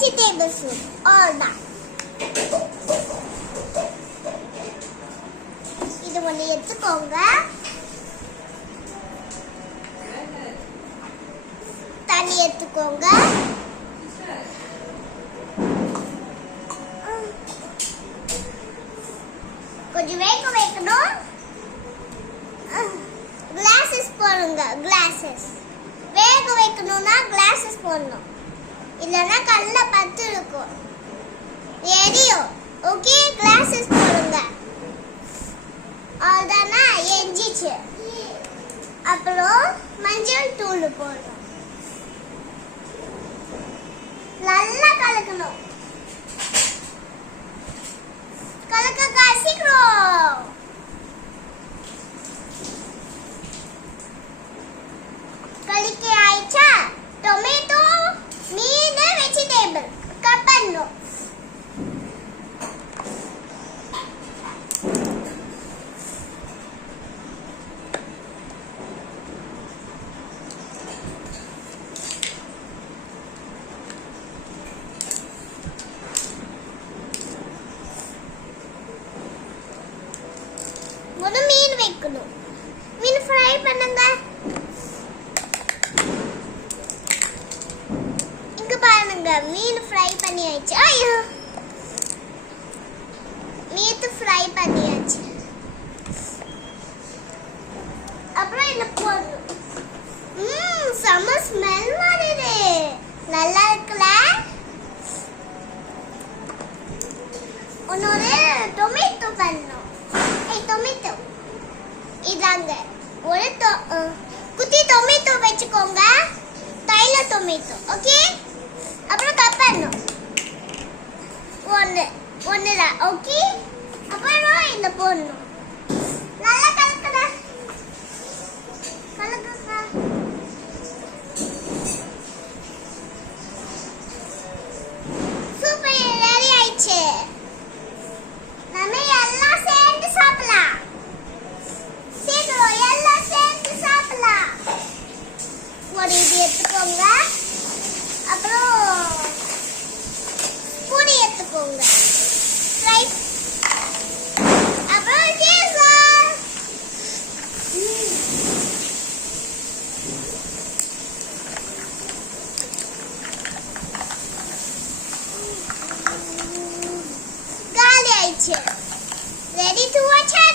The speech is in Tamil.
வெஜிடபிள் சூப் அவ்வளோதான். இது ஒன்று எடுத்துக்கோங்க. தண்ணி எடுத்துக்கோங்க. கொஞ்சம் வேக வைக்கணும். கிளாஸஸ் போடுங்க. கிளாஸஸ் வேக வைக்கணும்னா கிளாஸஸ் போடணும், இல்லைன்னா கல்ல பத்து இருக்கும் எரியும். ஓகே, கிளாஸஸ் போடுங்க. அவ்வளோதானா, எஞ்சிச்சு. அப்புறம் மஞ்சள் தூள் போடணும். நல்லா கலக்கணும். கலக்க சீக்கிரம். கலக்கி ஆயிடுச்சா? டொமேட்டோ, மீன், வெஜிடபிள் கட் பண்ணணும். முதல்ல மீன் வைக்கணும். மீன் ஃப்ரை பண்ணுங்க. இங்க பாருங்க, மீன் ஃப்ரை பண்ணியாச்சு. ஐயோ, மீன் ஃப்ரை பண்ணியாச்சு. அப்புறம் என்ன போடணும்? செம ஸ்மெல் வருது. நல்லா இருக்குல்ல? இன்னொரு டொமேட்டோ பண்ணணும். டொமேட்டோ இதாங்க, ஒரு குட்டி டொமேட்டோ வச்சுக்கோங்க. தைல டொமேட்டோ. ஓகே, அப்புறம் கட் பண்ணணும். ஒன்றுதான். ஓகே, அப்புறம் இந்த போடணும். நல்லா கலக்குதா? கலக்குங்க. சூப்பர், ரெடி ஆயிடுச்சு. நம்ம எல்லாம் சேர்ந்து சாப்பிடலாம். சீக்கிரம் எல்லாம் சேர்ந்து சாப்பிடலாம். ஒரு இது எடுத்துக்கோங்க. அப்புறம் பூரி எடுத்துக்கோங்க. ரைட். அப்புறம் கேசர். காலி ஆயிடுச்சு. Ready to watch it?